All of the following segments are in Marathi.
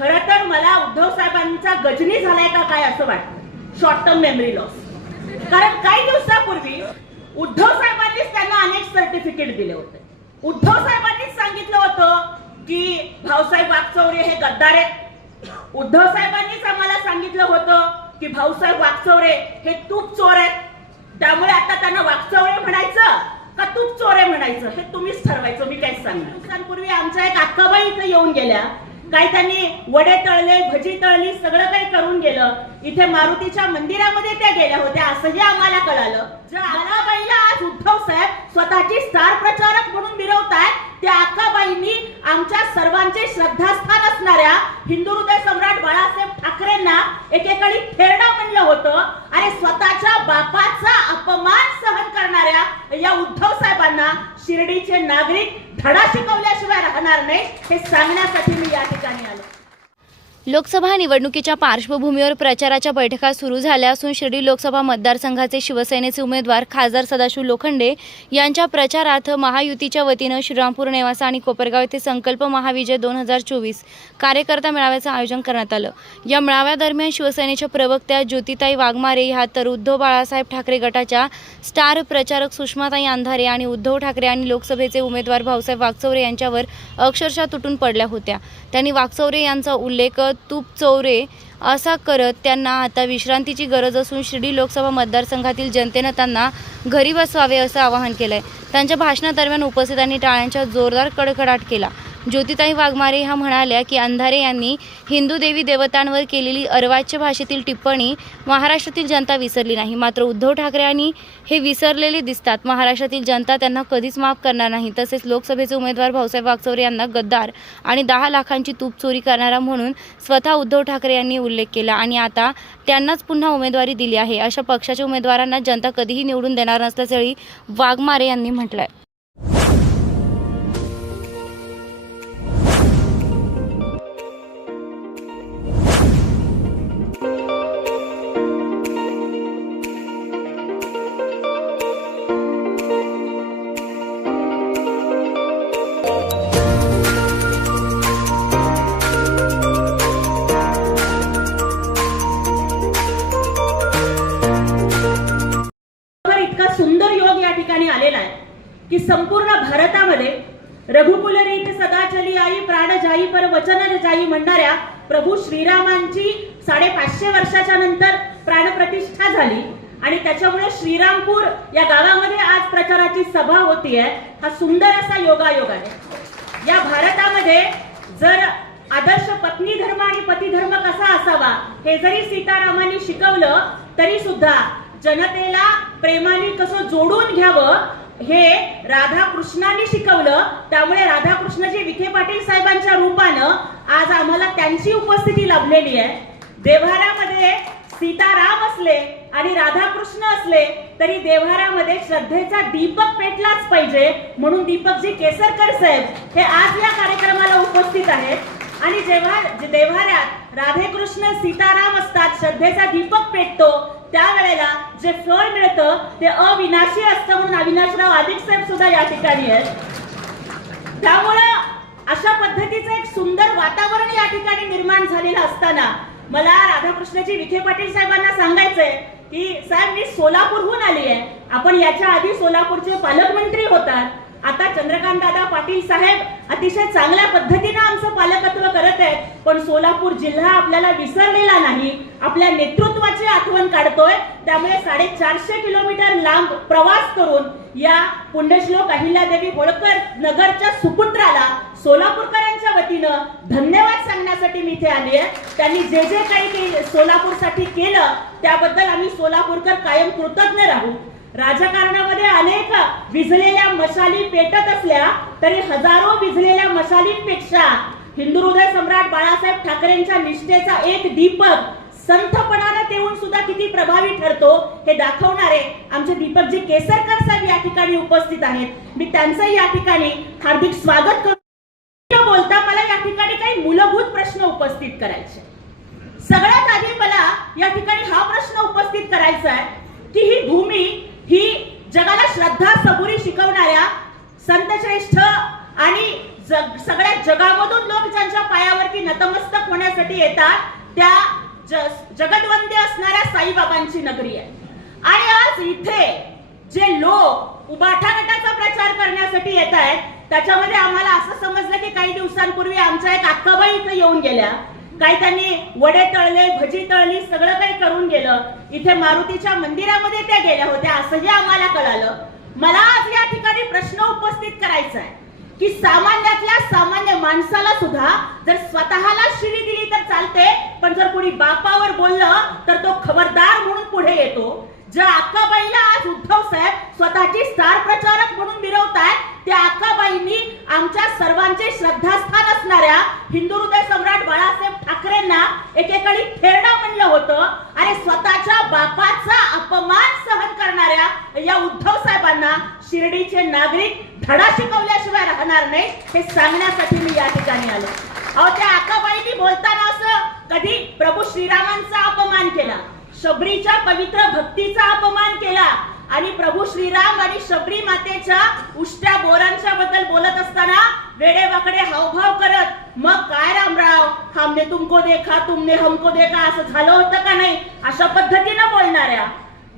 खरं तर मला उद्धव साहेबांचा गजनी झालाय का काय असं वाटतं, शॉर्ट टर्म मेमरी लॉस. कारण काही दिवसापूर्वी उद्धव साहेबांनीच त्यांना अनेक सर्टिफिकेट दिले होते. उद्धव साहेबांनीच सांगितलं होतं की भाऊसाहेब वागचौरे हे गद्दार आहेत. उद्धव साहेबांनीच आम्हाला सांगितलं होतं की भाऊसाहेब वागचौरे हे तूप चोर आहेत. त्यामुळे आता त्यांना वागचौरे म्हणायचं का तूप चोरे म्हणायचं हे तुम्हीच ठरवायचं, मी काय सांगणार. दिवसांपूर्वी आमच्या एक अक्काबाई इथे येऊन गेल्या. काय त्यांनी वडे तळले, भजी तळली, सगळं काही करून गेलं. इथे मारुतीच्या मंदिरामध्ये त्या गेल्या होत्या असंही आम्हाला कळालं. ज्या अक्काबाईला आज उद्धव साहेब स्वतःची स्टार प्रचारक म्हणून मिरवतायत, त्या अक्काबाईंनी आमच्या सर्वांचे श्रद्धास्थान असणाऱ्या हिंदू हृदय सम्राट बाळासाहेब ठाकरेंना एकेकाळी थेरडा म्हणलं होतं. अरे स्वतःच्या बापाचा अपमान सहन करणाऱ्या या उद्धव साहेबांना शिर्डीचे नागरिक धडा शिकवल्याशिवाय राहणार नाही हे सांगण्यासाठी मी या ठिकाणी आलो. लोकसभा निवडणुकीच्या पार्श्वभूमीवर प्रचाराच्या बैठका सुरू झाल्या असून शिर्डी लोकसभा मतदारसंघाचे शिवसेनेचे उमेदवार खासदार सदाशिव लोखंडे यांच्या प्रचारार्थ महायुतीच्या वतीनं श्रीरामपूर नेवासा आणि कोपरगाव येथे संकल्प महाविजय 2024 कार्यकर्ता मेळाव्याचं आयोजन करण्यात आलं. या मेळाव्यादरम्यान शिवसेनेच्या प्रवक्त्या ज्योतिताई वाघमारे ह्या तर उद्धव बाळासाहेब ठाकरे गटाच्या स्टार प्रचारक सुषमाताई अंधारे आणि उद्धव ठाकरे आणि लोकसभेचे उमेदवार भाऊसाहेब वागचौरे यांच्यावर अक्षरशः तुटून पडल्या होत्या. त्यांनी वागचौरे यांचा उल्लेख तूप चौरे असा करत त्यांना आता विश्रांतीची गरज असून शिर्डी लोकसभा मतदारसंघातील जनतेनं त्यांना घरी बसवावे असं आवाहन केलंय. त्यांच्या भाषणादरम्यान उपस्थितांनी टाळ्यांचा जोरदार कडकडाट केला. ज्योतिताई वाघमारे ह्या म्हणाल्या की अंधारे यांनी हिंदू देवी देवतांवर केलेली अर्वाच्य भाषेतील टिप्पणी महाराष्ट्रातील जनता विसरली नाही. मात्र उद्धव ठाकरे यांनी हे विसरलेले दिसतात. महाराष्ट्रातील जनता त्यांना कधीच माफ करणार नाही. तसेच लोकसभेचे उमेदवार भाऊसाहेब वागचौरे यांना गद्दार आणि 10 लाखांची तूप चोरी करणारा म्हणून स्वतः उद्धव ठाकरे यांनी उल्लेख केला आणि आता त्यांनाच पुन्हा उमेदवारी दिली आहे. अशा पक्षाच्या उमेदवारांना जनता कधीही निवडून देणार नसल्याचंही वाघमारे यांनी म्हटलंय. सुंदर योग या ठिकाणी आलेला आहे की संपूर्ण भारतामध्ये रघुकुल रीत सदा चली आई प्राण जाई पर वचन जाई म्हणणाऱ्या प्रभू श्रीरामांची 550 वर्षाच्या नंतर प्राणप्रतिष्ठा झाली आणि त्याच्यामुळे श्रीरामपूर या गावामध्ये आज प्रचाराची सभा होतीये. हा सुंदर असा योगायोग आहे. या भारतामध्ये जर आदर्श पत्नी धर्म आणि पती धर्म कसा असावा हे जरी सीतारामांनी शिकवलं तरी सुद्धा जनतेला प्रेमाने कसं जोडून घ्यावं हे राधाकृष्णांनी शिकवलं. त्यामुळे राधाकृष्णजी विखे पाटील साहेबांच्या रूपानं आज आम्हाला त्यांची उपस्थिती लाभलेली आहे. देव्हाऱ्यामध्ये सीताराम असले आणि राधाकृष्ण असले तरी देव्हाऱ्यामध्ये श्रद्धेचा दीपक पेटलाच पाहिजे. म्हणून दीपकजी केसरकर साहेब हे आज या कार्यक्रमाला उपस्थित आहेत आणि जेव्हा देव्हाऱ्यात राधेकृष्ण सीताराम असतात, श्रद्धेचा दीपक पेटतो, त्यावेळेला जे फळ मिळतं ते अविनाशी असतं. म्हणून अविनाशराव आदिक साहेब सुद्धा या ठिकाणी आहेत. त्यामुळे अशा पद्धतीचं एक सुंदर वातावरण या ठिकाणी निर्माण झालेलं असताना मला राधाकृष्णजी विखे पाटील साहेबांना सांगायचंय की साहेब मी सोलापूरहून आली आहे. आपण याच्या आधी सोलापूरचे पालकमंत्री होतात. आता चंद्रकांत दादा पाटील साहेब अतिशय चांगल्या पद्धतीने आमचं पालकत्व करत आहेत. पण सोलापूर जिल्हा आपल्याला विसरलेला नाही. आपल्या नेतृत्वाची आठवण काढतोय. त्यामुळे 450 किलोमीटर लांब प्रवास करून या पुण्यश्लोक अहिल्यादेवी होळकर नगरच्या सुपुत्राला सोलापूरकरांच्या वतीनं धन्यवाद सांगण्यासाठी मी इथे आली आहे. त्यांनी जे जे काही सोलापूरसाठी केलं त्याबद्दल आम्ही सोलापूरकर कायम कृतज्ञ राहू. राजकारणामध्ये अनेक विझलेल्या मशाली पेटत असल्या तरी हजारो विझलेल्या मशालींपेक्षा हिंदू हृदय सम्राट बाळासाहेब ठाकरेंच्या निष्ठेचा एक दीपक संथपणाने तेवून सुद्धा किती प्रभावी ठरतो हे दाखवणारे आमचे दीपकजी केसरकर साहेब या ठिकाणी उपस्थित आहेत. मी त्यांचं या ठिकाणी हार्दिक स्वागत करतो. बोलता मला या ठिकाणी काही मूलभूत प्रश्न उपस्थित करायचे. सगळ्यात आधी मला या ठिकाणी हा प्रश्न उपस्थित करायचा आहे की ही भूमी ही जगाला श्रद्धा सबुरी शिकवणाऱ्या संतश्रेष्ठ आणि सगळ्या जगामधून लोक ज्यांच्या पायावरती नतमस्तक होण्यासाठी करण्यासाठी येतात त्या जगदवंद्य असणाऱ्या साईबाबांची नगरी आहे. आणि आज इथे जे लोक उबाठा गटाचा प्रचार करण्यासाठी येत आहेत त्याच्यामध्ये आम्हाला असं समजलं की काही दिवसांपूर्वी आमच्या एक अक्काबाई इथे येऊन गेल्या. काही त्यांनी वडे तळले, भजी तळली, सगळं काही करून गेलं. इथे मारुतीच्या मंदिरामध्ये त्या गेल्या होत्या असंही आम्हाला कळालं. मला आज या ठिकाणी प्रश्न उपस्थित करायचा आहे की सामान्यातल्या सामान्य माणसाला सुद्धा जर स्वतःला शिवी दिली तर चालते, पण जर कोणी बापावर बोललं तर तो खबरदार म्हणून पुढे येतो. ज्या अक्काबाईला आज उद्धव साहेब स्वतःची स्टार प्रचारक म्हणून मिरवतायत त्या अक्काबाईंनी आमच्या सर्वांचे श्रद्धास्थान असणाऱ्या हिंदू हृदय सम्राट बाळासाहेब ठाकरेंना एकेकाळी थेरडा म्हणलं होतं. अरे स्वतःच्या बापाचा अपमान सहन करणाऱ्या या उद्धव साहेबांना शिर्डीचे नागरिक धडा शिकवल्याशिवाय राहणार नाही हे सांगण्यासाठी मी या ठिकाणी आलो. अहो त्या अक्काबाईंनी बोलताना असं कधी प्रभू श्रीरामांचा अपमान केला, शबरीच्या पवित्र भक्तीचा अपमान केला आणि प्रभू श्रीराम आणि शबरी मातेच्या उष्ट्या बोरांच्या बद्दल बोलत असताना वेडे वाकडे हावभाव करत मग काय रामराव हमने तुमको देखा तुमने हमको देखा असं झालं होतं का नाही अशा पद्धतीनं बोलणाऱ्या,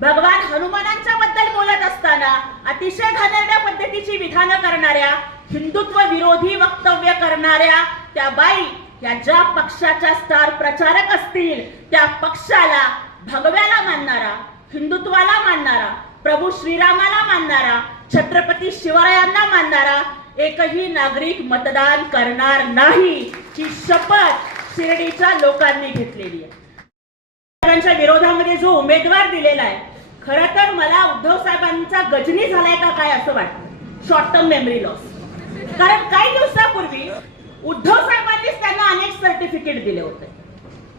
भगवान हनुमानांच्या बद्दल बोलत असताना अतिशय घाणेरड्या पद्धतीची विधानं करणाऱ्या, हिंदुत्व विरोधी वक्तव्य करणाऱ्या त्या बाई या ज्या पक्षाच्या स्टार प्रचारक असतील त्या पक्षाला भगव्याला मानणारा, हिंदुत्वाला मानणारा, प्रभू श्रीरामाला मानणारा, छत्रपती शिवरायांना मानणारा एकही नागरिक मतदान करणार नाही ही शपथ शिर्डीच्या लोकांनी घेतलेली आहे. त्यांच्या विरोधामध्ये जो उमेदवार दिलेला आहे खरं तर मला उद्धव साहेबांचा गजनी झालाय का काय असं वाटतं, शॉर्ट टर्म मेमरी लॉस. कारण काही दिवसापूर्वी उद्धव साहेबांनीच त्यांना अनेक सर्टिफिकेट दिले होते.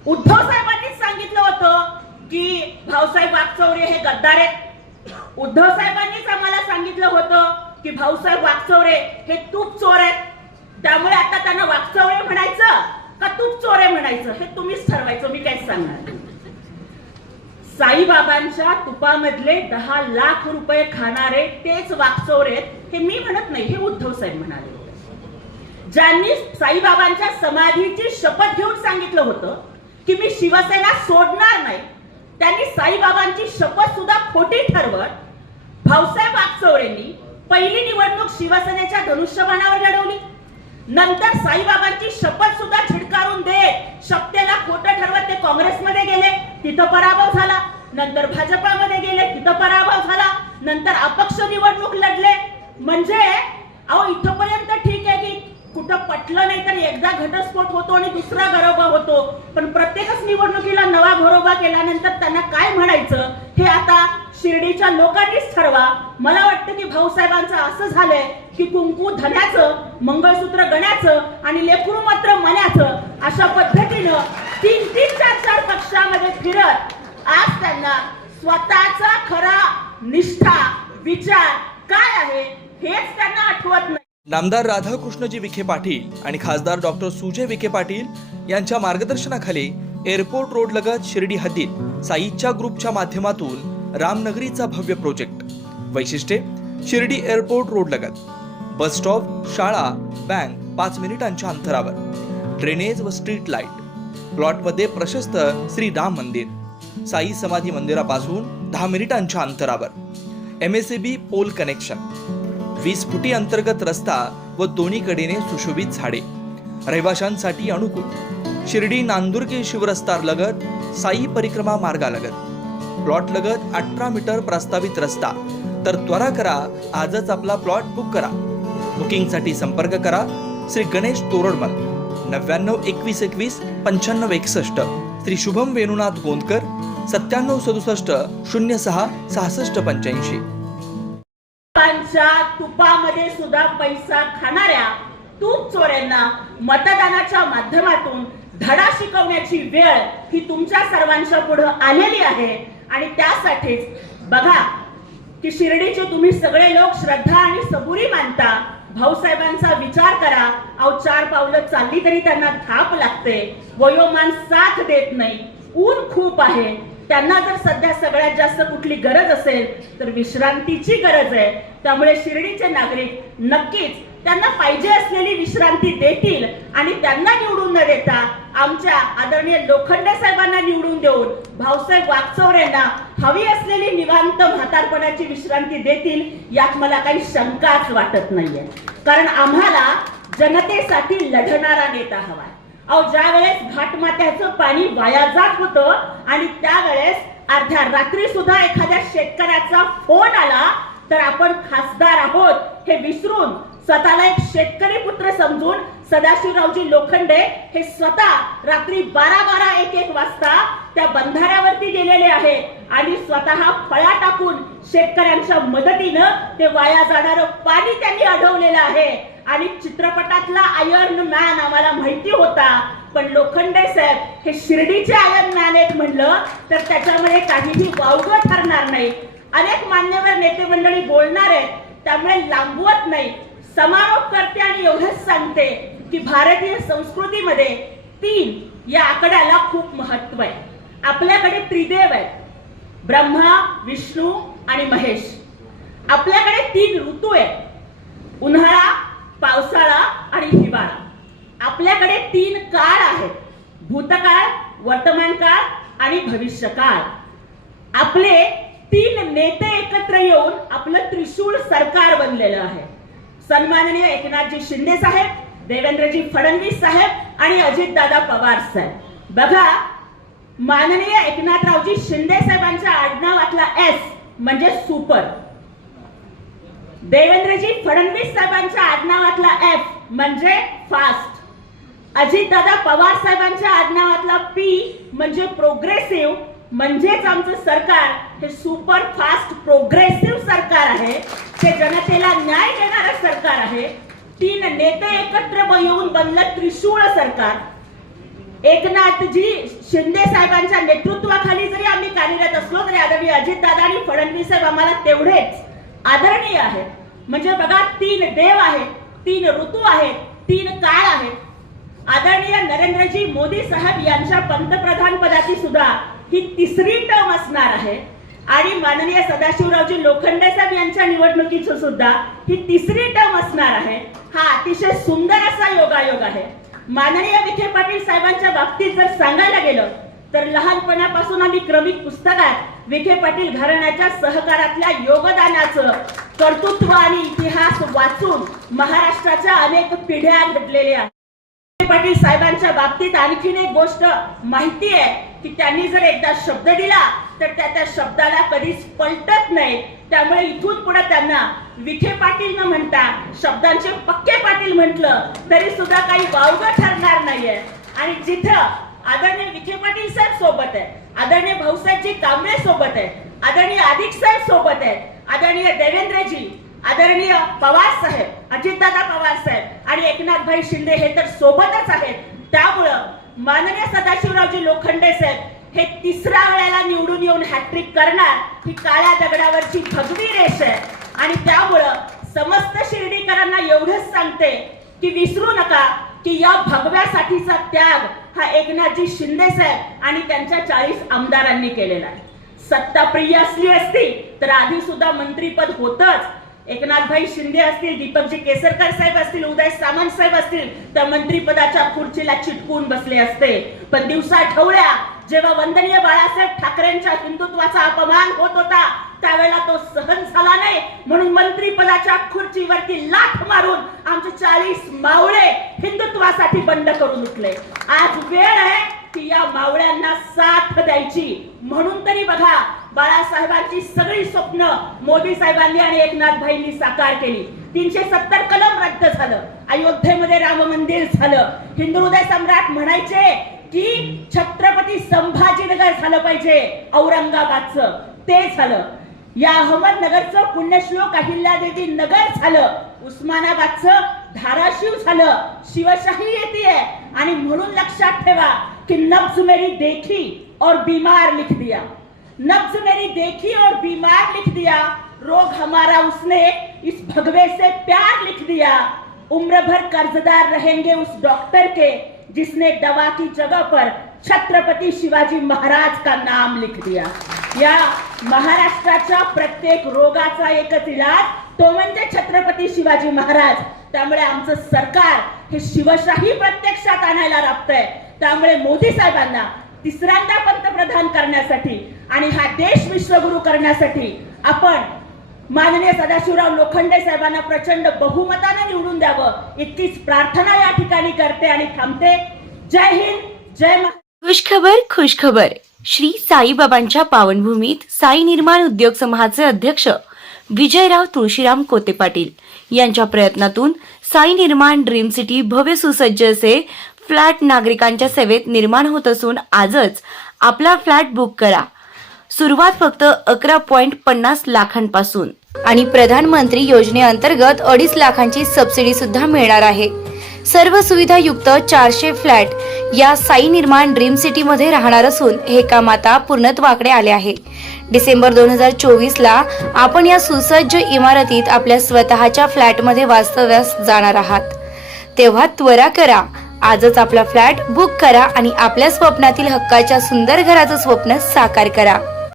उद्धव साहेबांनीच सांगितलं होतं की भाऊसाहेब वागचौरे हे गद्दार आहेत. उद्धव साहेबांनीच आम्हाला सांगितलं होतं की भाऊसाहेब वागचौरे हे तूप चोर आहेत. त्यामुळे आता त्यांना वागचौरे म्हणायचं का तूप चोरे म्हणायचं हे तुम्हीच ठरवायचं, मी काय सांगणार. साईबाबांच्या तुपामधले 10 लाख रुपये खाणारे तेच वागचौरे हे मी म्हणत नाही, हे उद्धव साहेब म्हणाले. ज्यांनी साईबाबांच्या समाधीची शपथ घेऊन सांगितलं होतं की मी शिवसेना सोडणार नाही त्यांनी साईबाबांची शपथ सुद्धा खोटी ठरवत भाऊसाहेब वागचौरेंनी पहिली निवडणूक शिवसेनेच्या धनुष्यबाणावर लढवली. नंतर साईबाबांची शपथ सुद्धा झिडकारून देत शपथेला खोटं ठरवत ते काँग्रेसमध्ये गेले, तिथं पराभव झाला. नंतर भाजपामध्ये गेले, तिथं पराभव झाला. नंतर अपक्ष निवडणूक लढले. म्हणजे अहो इथपर्यंत ठीक आहे की कुठं पटलं नाही तर एकदा घटस्फोट होतो आणि दुसरा घरोबा होतो, पण प्रत्येकच निवडणुकीला नवा घरोबा केल्यानंतर त्यांना काय म्हणायचं हे आता शिर्डीच्या लोकांनीच ठरवा. मला वाटतं की भाऊसाहेबांचं असं झालंय की कुंकू धन्याचं, मंगळसूत्र गण्याचं आणि लेकरू मात्र मण्याचं अशा पद्धतीनं 3-3, 4-4 पक्षामध्ये फिरत आज त्यांना स्वतःचा खरा निष्ठा विचार काय आहे हेच त्यांना आठवत नाही. नामदार राधाकृष्णजी विखे पाटील आणि खासदार डॉक्टर सुजय विखे पाटील यांच्या मार्गदर्शनाखाली एअरपोर्ट रोड लगत शिर्डी हद्दीत साईच्या ग्रुपच्या माध्यमातून रामनगरीचा भव्य प्रोजेक्ट. वैशिष्ट्ये शिर्डी एअरपोर्ट रोड लगत बस स्टॉप, शाळा, बँक 5 मिनिटांच्या अंतरावर, ड्रेनेज व स्ट्रीट लाईट, प्लॉटमध्ये प्रशस्त श्री राम मंदिर, साई समाधी मंदिरापासून 10 मिनिटांच्या अंतरावर, MSAB पोल कनेक्शन, 20 फुटी अंतर्गत रस्ता व दोन्ही कडेने सुशोभित झाडे, रहिवाशांसाठी अनुकूल. शिर्डी नांदुर्गे शिवरस्ता लगत साई परिक्रमा मार्गालगत प्लॉट लगत 18 मीटर प्रस्तावित रस्ता. तर त्वरा करा, आजच आपला प्लॉट बुक करा. बुकिंगसाठी संपर्क करा श्री गणेश तोरडमल 99 21 21 95 61, श्री शुभम वेणुनाथ गोंदकर 97 67 06 66 85. तुपामध्ये सुद्धा पैसा खाणाऱ्या तूप चोऱ्यांना मतदानाच्या माध्यमातून धडा शिकवण्याची वेळ ही तुमच्या सर्वांच्या पुढे आलेली आहे. आणि त्यासाठीच बघा की शिर्डीचे तुम्ही सगळे लोक श्रद्धा आणि सबुरी मानता. भाऊसाहेबांचा विचार करा. अहो 4 पावलं चालली तरी त्यांना थाप लागते, वयोमान साथ देत नाही, ऊन खूप आहे. त्यांना जर सध्या सगळ्यात जास्त कुठली गरज असेल तर विश्रांतीची गरज आहे. त्यामुळे शिर्डीचे नागरिक नक्कीच त्यांना पाहिजे असलेली विश्रांती देतील आणि त्यांना निवडून न देता आमच्या आदरणीय लोखंडे साहेबांना निवडून देऊन भाऊसाहेब वागचौरेंना हवी असलेली निवांत म्हातारपणाची विश्रांती देतील यात मला काही शंकाच वाटत नाहीये. कारण आम्हाला जनतेसाठी लढणारा नेता हवाय. अहो, ज्या वेळेस घाटमाथ्याचं पाणी वाया जात होतं आणि त्यावेळेस अर्ध्या रात्री सुद्धा एखाद्या शेतकऱ्याचा फोन आला तर आपण खासदार आहोत हे विसरून स्वतःला एक शेतकरी पुत्र समजून सदाशिवरावजी लोखंडे हे स्वतः रात्री 12-1 वाजता त्या बंधाऱ्यावरती गेलेले आहेत आणि स्वतः फळा टाकून शेतकऱ्यांच्या मदतीनं ते वाया जाणारं पाणी त्यांनी अडवलेलं आहे. आणि चित्रपटातला आयर्न मॅन आम्हाला माहिती होता, पण लोखंडे साहेब हे शिर्डीचे आयर्न मॅन आहेत म्हणलं तर त्याच्यामध्ये काहीही वावगं ठरणार नाही. अनेक मान्यवर नेते मंडळी बोलणार आहेत, त्यामुळे लांबवत नाही. समारोप करते आणि एवढंच सांगते की भारतीय संस्कृतीमध्ये 3 या आकड्याला खूप महत्व आहे. आपल्याकडे त्रिदेव आहेत, ब्रह्मा, विष्णू आणि महेश. आपल्याकडे 3 ऋतू आहेत, उन्हाळा, पावसाळा आणि हिवाळा. आपल्याकडे 3 काळ आहेत, भूतकाळ, वर्तमान काळ आणि भविष्यकाळ. आपले 3 नेते एकत्र येऊन आपलं त्रिशूळ सरकार बनलेलं आहे. सन्माननीय एकनाथजी शिंदे साहेब, देवेंद्रजी फडणवीस साहेब आणि अजितदादा पवार साहेब. बघा, माननीय एकनाथरावजी शिंदे साहेबांच्या आडनावातला एस म्हणजे सुपर, देवेंद्रजी फडणवीस साहेबांच्या आडनावातला एफ म्हणजे फास्ट, अजितदादा पवार साहेबांच्या आडनावातला पी म्हणजे प्रोग्रेसिव्ह. म्हणजेच आमचं सरकार हे सुपर फास्ट प्रोग्रेसिव्ह सरकार आहे. ते जनतेला न्याय देणारं सरकार आहे. 3 नेते एकत्र येऊन बनलं त्रिशूळ सरकार. एकनाथजी शिंदे साहेबांच्या नेतृत्वाखाली जरी आम्ही कार्यरत असलो तरी आदरणीय अजितदादा आणि फडणवीस साहेब आम्हाला तेवढेच आदरणीय आहेत. म्हणजे बघा, 3 देव आहेत, 3 ऋतू आहेत, 3 काळ आहेत. आदरणीय नरेंद्रजी मोदी साहेब यांच्या पंतप्रधान पदाची सुद्धा ही 3री टर्म असणार आहे आणि माननीय सदाशिवरावजी लोखंडे साहेब यांच्या निवडणुकीची सुद्धा ही 3री टर्म असणार आहे. हा अतिशय सुंदर असा योगायोग आहे. माननीय विखे पाटील साहेबांच्या बाबतीत जर सांगायला गेलं तर लहानपणापासून आम्ही क्रमिक पुस्तकात विखे पाटील घराण्याच्या सहकारातल्या योगदानाचं कर्तृत्व आणि इतिहास वाचून महाराष्ट्राच्या अनेक पिढ्या घडलेल्या आहेत. पाटील साहेबांच्या बाबतीत आणखीन एक गोष्ट माहिती आहे की त्यांनी जर एकदा शब्द दिला तर त्या शब्दाला कधीच पलटत नाही. त्यामुळे इथून पुढे त्यांना विखे पाटील न म्हणता शब्दांचे पक्के पाटील म्हटलं तरी सुद्धा काही वावगं ठरणार नाहीये. आणि जिथं आदरणीय विखे पाटील साहेब सोबत आहे, आदरणीय भाऊसाहेबजी कांबळे सोबत आहे, आदरणीय अधिक साहेब सोबत आहे, आदरणीय देवेंद्रजी, आदरणीय पवार साहेब, अजितदादा पवार साहेब आणि एकनाथभाई शिंदे हे तर सोबतच आहेत. त्यामुळं माननीय सदाशिवरावजी लोखंडे साहेब हे 3ऱ्या वेळेला निवडून येऊन हॅट्रिक करणार ही काळ्या दगडावरची भगवी रेष आहे. आणि त्यामुळं समस्त शिर्डीकरांना एवढंच सांगते की विसरू नका की या भगव्यासाठीचा त्याग हा एकनाथजी शिंदे साहेब आणि त्यांच्या 40 आमदारांनी केलेला आहे. सत्ता प्रिय असली असती तर आधी सुद्धा मंत्रीपद होतच. एकनाथभाई शिंदे असतील, दीपकजी केसरकर साहेब असतील, उदय सामंत साहेब असतील तर मंत्रीपदाच्या खुर्चीला चिटकून बसले असते. पण दिवसा ढवळ्या जेव्हा वंदनीय बाळासाहेब ठाकरेंच्या हिंदुत्वाचा अपमान होत होता त्यावेळेला तो सहन झाला नाही, म्हणून मंत्रीपदाच्या खुर्चीवरती लाथ मारून आमचे 40 मावळे हिंदुत्वासाठी बंड करून उठले. आज वेळ आहे की या मावळ्यांना साथ द्यायची. म्हणून तरी बघा, बाळासाहेबांची सगळी स्वप्न मोदी साहेबांनी आणि एकनाथभाईंनी साकार केली. 370 कलम रद्द झालं, अयोध्येमध्ये राम मंदिर झालं, हिंदू हृदय सम्राट म्हणायचे की छत्रपती संभाजीनगर झालं पाहिजे औरंगाबादचं, ते झालं. या अहमदनगरचं पुण्यश्लोक अहिल्यादेवी नगर झालं, उस्मानाबादचं धाराशिव झालं. शिवशाही येते आणि म्हणून लक्षात ठेवा कि नब्ज मेरी देखी और बीमार लिख दिया, नब्ज मेरी देखी और बीमार लिख दिया, रोग हमारा उसने इस भगवे से प्यार लिख दिया, उम्र भर कर्जदार रहेंगे उस डॉक्टर के जिसने दवा की जगह पर छत्रपती शिवाजी महाराज का नाम लिख दिया. या महाराष्ट्राच्या प्रत्येक रोगाचा एकच इलाज तो म्हणजे छत्रपती शिवाजी महाराज. त्यामुळे आमचं सरकार हे शिवशाही प्रत्यक्षात आणायला राबतंय. त्यामुळे मोदी साहेबांना तिसऱ्यांदा पंतप्रधान करण्यासाठी आणि हा देश विश्वगुरु करण्यासाठी आपण माननीय सदाशिवराव लोखंडे साहेबांना प्रचंड बहुमताने निवडून द्यावं इतकीच प्रार्थना या ठिकाणी करते आणि थांबते. जय हिंद, जय महाराष्ट्र. खुशखबर खुशखबर. श्री साईबाबांच्या पावनभूमीत साई निर्माण उद्योग समूहाचे अध्यक्ष विजयराव तुळशीराम कोते पाटील यांच्या प्रयत्नातून साई निर्माण ड्रीम सिटी भव्य सुसज्ज असे फ्लॅट नागरिकांच्या सेवेत निर्माण होत असून आजच आपला फ्लॅट बुक करा. सुरुवात फक्त 11.50 लाखांपासून आणि प्रधानमंत्री योजनेअंतर्गत 2.5 लाखांची सबसिडी सुद्धा मिळणार आहे. सर्व सुविधा युक्त 400 फ्लॅट या साई निर्माण ड्रीम सिटी मध्ये राहणार असून हे काम आता पूर्णत्वाकडे आले आहे. डिसेंबर 2024 ला आपण या सुसज्ज इमारतीत आपल्या स्वतःच्या फ्लॅटमध्ये वास्तव्यास जाणार आहात. तेव्हा त्वरा करा, आजच आपला फ्लॅट बुक करा आणि आपल्या स्वप्नातील हक्काच्या सुंदर घराचं स्वप्न साकार करा.